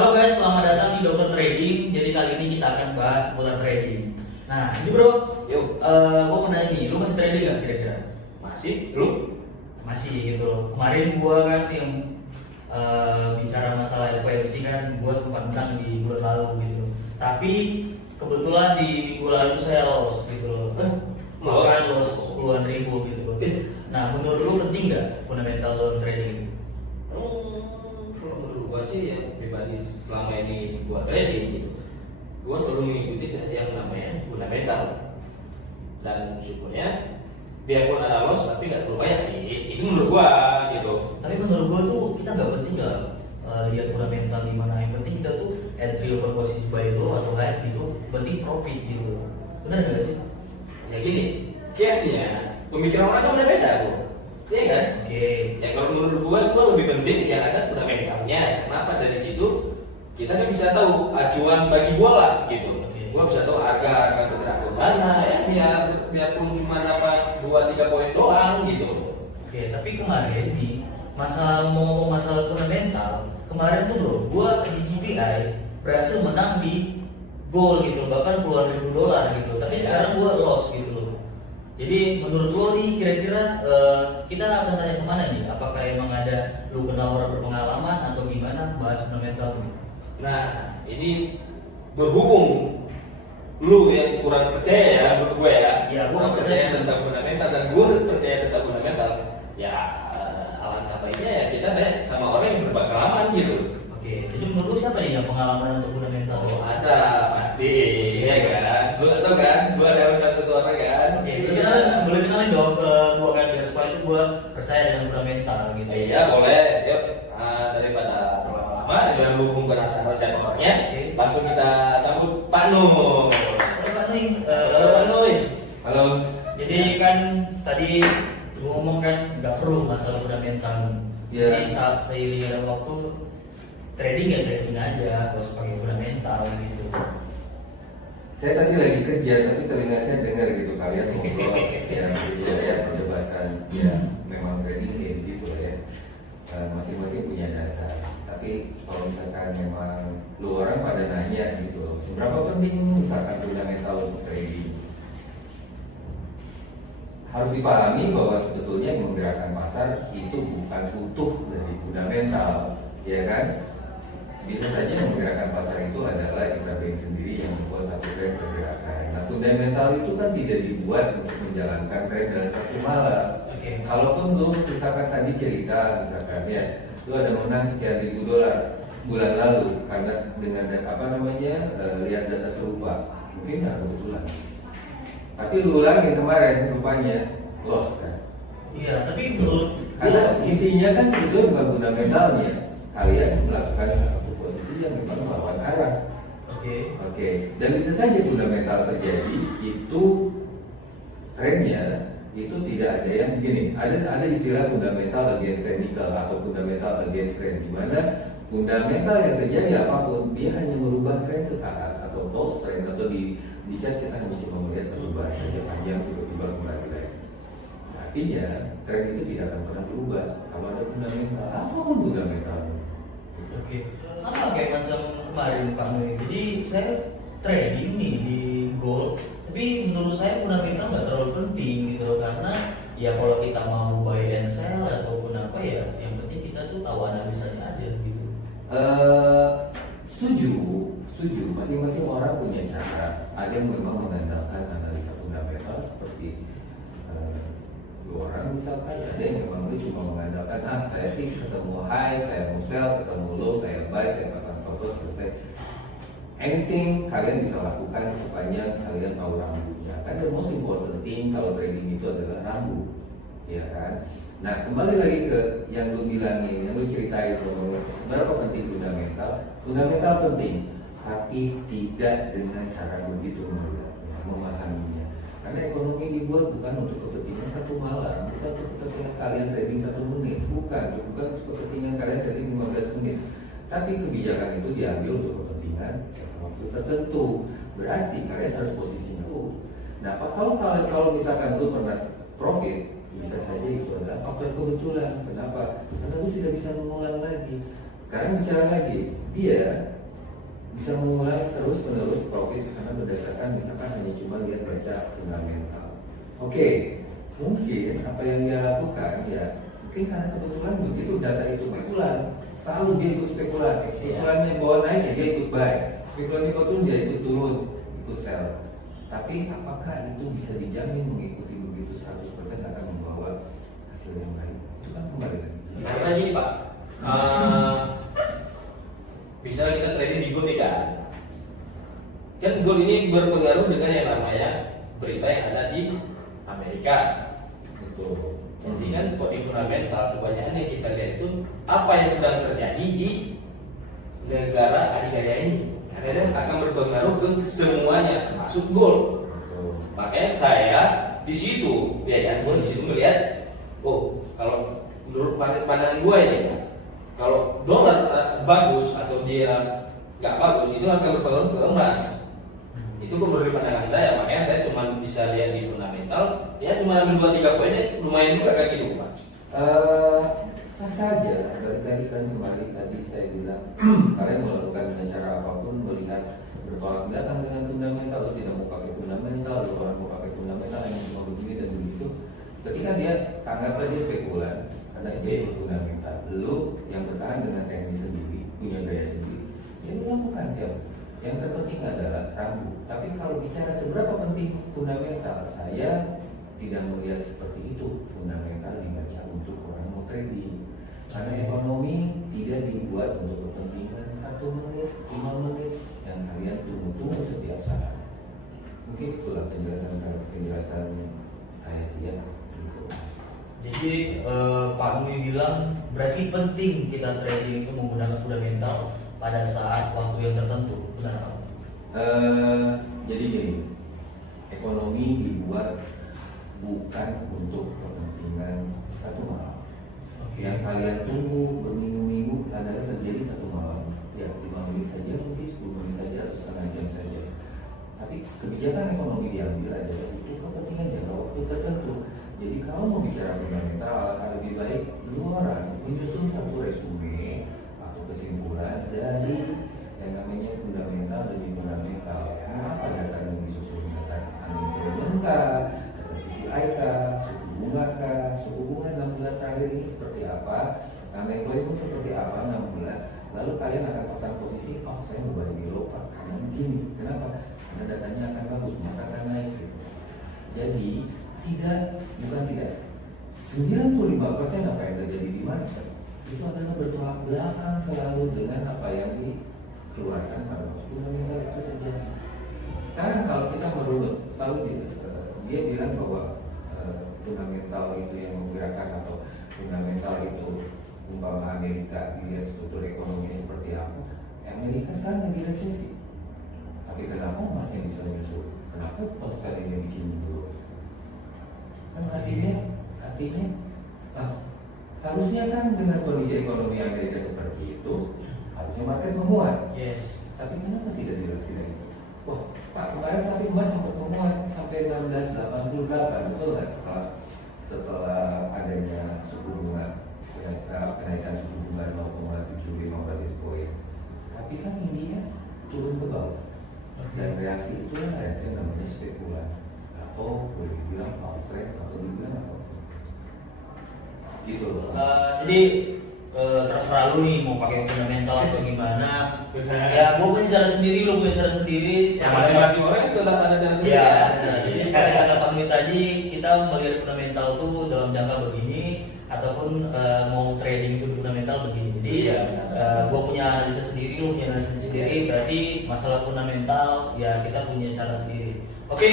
Halo guys, selamat datang di Dokter Trading. Jadi kali ini kita akan bahas seputar trading. Nah, ini bro, gua mau nanya nih, lu masih trading gak kira-kira? Masih, lu? Masih gitu loh. Kemarin gua kan yang bicara masalah FOMC kan, gua sempat menang di bulan lalu gitu. Tapi kebetulan di bulan lalu saya loss gitu loh. Bahkan loss puluhan ribu gitu loh. Nah, menurut lu penting gak fundamental dalam trading? Kalau menurut gua sih yang pribadi selama ini gua trading gitu, gua selalu mengikuti yang namanya fundamental. Dan syukurnya biarpun ada loss tapi nggak terlalu banyak sih. Itu menurut gua gitu. Tapi menurut gua tuh kita nggak penting lah lihat fundamental di mana. Yang penting kita tuh entry open posisi buy low atau high gitu, penting profit gitu. Benar nggak sih? Ya gini, case-nya pemikiran orang kan udah beda bro. Iya kan? Oke. Ya kalau menurut gua lebih penting ya ada fundamentalnya. Kenapa? Dari situ kita kan bisa tahu acuan bagi gua lah gitu. Gua bisa tahu harga akan bergerak ke mana ya, biarpun cuma apa 2-3 poin doang gitu. Oke, tapi kemarin di masalah fundamental, kemarin tuh bro, gua di GPI berhasil menang di gold gitu, bahkan puluhan ribu dolar gitu. Tapi sekarang gua loss gitu loh. Jadi menurut lo nih kira-kira kita akan tanya kemana nih? Apakah emang ada lu kenal orang berpengalaman atau gimana bahas fundamental nih? Nah, ini berhubung lu yang kurang percaya ya menurut gue ya. Iya, gua kurang percaya percaya. tentang fundamental dan gue percaya tentang fundamental. Ya alangkah baiknya ya kita tanya sama orang yang berpengalaman gitu. Oke, jadi menurut lu siapa nih yang pengalaman untuk fundamental? Oh ada pasti ya kan. Lu gak tau kan? Gue ada undang seseorang kan. Oke, boleh kenalin dong ke gua kan biar supaya itu gua percaya dengan fundamental gitu. Iya boleh. Yuk daripada terlama-lama dengan berhubung ke siapa orangnya, langsung kita sambut Pak Nur. Halo Pak Nih, Halo Pak Nur. Halo. jadi kan tadi gua ngomong kan nggak perlu masalah fundamental. Iya. Jadi saat seiring dengan waktu trading ya trading aja, gak usah pakai fundamental gitu. Saya tadi lagi kerja, tapi telinga saya dengar gitu kalian ngobrol ya gitu ya perdebatan ya memang trading kayak gitu ya. Masing-masing punya dasar. Tapi kalau misalkan memang lu orang pada nanya gitu, seberapa penting misalkan fundamental untuk trading? Harus dipahami bahwa sebetulnya yang menggerakkan pasar itu bukan utuh dari fundamental, ya kan? Bisa saja yang menggerakkan pasar itu adalah interbank sendiri yang membuat satu tren pergerakan. Nah, fundamental itu kan tidak dibuat untuk menjalankan tren dalam satu malam. Oke. Kalaupun lu misalkan tadi cerita misalkan ya, lu ada menang sekian ribu dolar bulan lalu karena dengan lihat data serupa, mungkin nggak kebetulan. Tapi lu ulangin kemarin rupanya loss kan? Iya, tapi menurut Karena intinya kan sebetulnya bukan fundamentalnya, kalian melakukan satu posisi yang memang melawan arah. Oke. Dan bisa saja fundamental terjadi itu trennya itu tidak ada yang gini. Ada istilah fundamental against technical atau fundamental against trend, di mana fundamental yang terjadi apapun dia hanya merubah tren sesaat atau false trend atau di chart kita hanya cuma melihat satu bar saja panjang tiba-tiba kembali lagi. Artinya tren itu tidak akan pernah berubah kalau ada fundamental apapun fundamentalnya. Oke, sama kayak macam kemarin Pak Noe. Jadi saya trading nih di gold, tapi menurut saya fundamental nggak terlalu penting gitu karena ya kalau kita mau buy and sell ataupun apa ya, yang penting kita tuh tahu analisanya aja gitu. Setuju. Masing-masing orang punya cara. Ada yang memang mengandalkan analisa fundamental seperti dua orang misalkan, ada yang memang cuma mengandalkan saya sih ketemu high, saya mau sell, ketemu low, saya buy, saya pasang foto selesai. Anything kalian bisa lakukan sepanjang kalian tahu rambunya. Kan the most important thing kalau trading itu adalah rambu, ya kan? Nah kembali lagi ke yang lu bilangin, yang lu ceritain seberapa penting fundamental. Fundamental penting, tapi tidak dengan cara begitu memahaminya. Karena ekonomi dibuat bukan untuk kepentingan satu malam, bukan untuk kepentingan kalian trading 1 menit, bukan untuk kepentingan kalian trading 15 menit. Tapi kebijakan itu diambil untuk kepentingan waktu tertentu. Berarti kalian harus posisinya Nah, kalau misalkan lu pernah profit, bisa saja itu adalah faktor kebetulan. Kenapa? Karena lu tidak bisa mengulang lagi. Sekarang bicara lagi, dia bisa memulai terus menerus profit karena berdasarkan misalkan hanya cuma lihat baca fundamental. Oke, mungkin apa yang dia lakukan ya mungkin karena kebetulan begitu data itu spekulan, selalu dia ikut spekulan. Spekulannya bawa naik ya dia ikut buy, spekulannya bawa turun dia ikut turun, ikut sell. Tapi apakah itu bisa dijamin mengikuti begitu 100% akan membawa hasil yang baik? Itu kan kembali lagi. Karena gini Pak, misalnya kita trading di gold nih kan gold ini berpengaruh dengan yang namanya berita yang ada di Amerika. Betul. Jadi kan kok di fundamental kebanyakan yang kita lihat itu apa yang sedang terjadi di negara adidaya ini, karena dia akan berpengaruh ke semuanya termasuk gold. Betul. Makanya saya di situ, ya kan, gue di situ melihat, oh kalau menurut pandangan gue ini ya, kalau dolar bagus atau dia nggak bagus itu akan berpengaruh ke emas. Itu menurut pandangan saya, makanya saya cuma bisa lihat di fundamental, ya cuma ambil 2-3 poinnya lumayan juga kan gitu Pak. Sah saja, balik tadi kan kembali tadi saya bilang kalian melakukan dengan cara apapun melihat bertolak belakang dengan fundamental atau tidak mau pakai fundamental atau orang mau pakai fundamental hanya cuma begini dan begitu. Ketika dia anggaplah dia spekulan karena dia ikut fundamental, lu yang bertahan dengan teknik sendiri punya gaya sendiri, ya lu lakukan siapa? Yang terpenting adalah rambu. Tapi kalau bicara seberapa penting fundamental, saya tidak melihat seperti itu. Fundamental dibaca untuk orang mau trading. Karena ekonomi tidak dibuat untuk kepentingan 1 menit, 5 menit yang kalian tunggu-tunggu setiap saat. Mungkin itulah penjelasan saya sih ya. Jadi Pak Nui bilang berarti penting kita trading itu menggunakan fundamental pada saat waktu yang tertentu, benar Pak? Jadi gini, ekonomi dibuat bukan untuk kepentingan 1 malam. Yang kalian tunggu berminggu-minggu adalah terjadi 1 malam, ya 5 menit saja, mungkin 10 menit saja atau setengah jam saja. Tapi kebijakan ekonomi diambil adalah untuk kepentingan jangka waktu tertentu. Jadi kalau mau bicara fundamental, akan lebih baik 2 orang menyusun 1 resume atau kesimpulan dari yang namanya fundamental demi fundamental. Apa data yang disusun? Data unemployment kah, data CPI kah, suku bunga kah, suku bunga 6 bulan terakhir ini seperti apa, unemployment seperti apa 6 bulan. Lalu kalian akan pasang posisi, oh saya mau balik di Eropa karena begini. Kenapa? Karena datanya akan bagus, masa akan naik gitu. Jadi bukan tidak 95% apa yang terjadi di market itu adalah bertolak belakang selalu dengan apa yang dikeluarkan pada waktu fundamental itu terjadi. Sekarang kalau kita merunut, selalu dia bilang bahwa fundamental itu yang menggerakkan atau fundamental itu umpama Amerika dilihat struktur ekonomi seperti apa. Amerika sekarang lagi resesi, tapi kenapa emasnya bisa nyusul? Kenapa pound sterlingnya bikin dulu? Kan artinya harusnya kan dengan kondisi ekonomi Amerika seperti itu harusnya market menguat. Yes. Tapi kenapa tidak dilakukan itu? Wah Pak, kemarin tapi emas sempat menguat sampai 1688, betul nggak setelah adanya suku bunga kenaikan suku bunga 0,75 basis point. Tapi kan India turun ke bawah. Dan reaksi itu reaksi yang namanya spekulan atau boleh dibilang false trade atau dibilang apa gitu loh. Jadi terserah lu nih mau pakai fundamental atau gimana. Ya gue punya cara sendiri, lu punya cara sendiri. Ya masing-masing orang itu ada cara sendiri. Ya, jadi sekali kata Pak Nui tadi kita melihat fundamental tuh dalam jangka begini ataupun mau trading itu fundamental begini. Jadi gue punya analisa sendiri, lu punya analisa sendiri. Berarti masalah fundamental ya kita punya cara sendiri. Oke,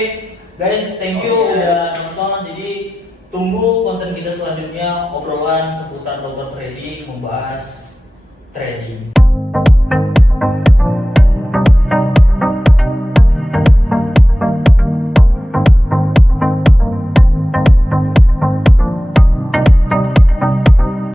guys, thank you udah nonton. Jadi tunggu konten kita selanjutnya, obrolan seputar dokter trading, membahas trading.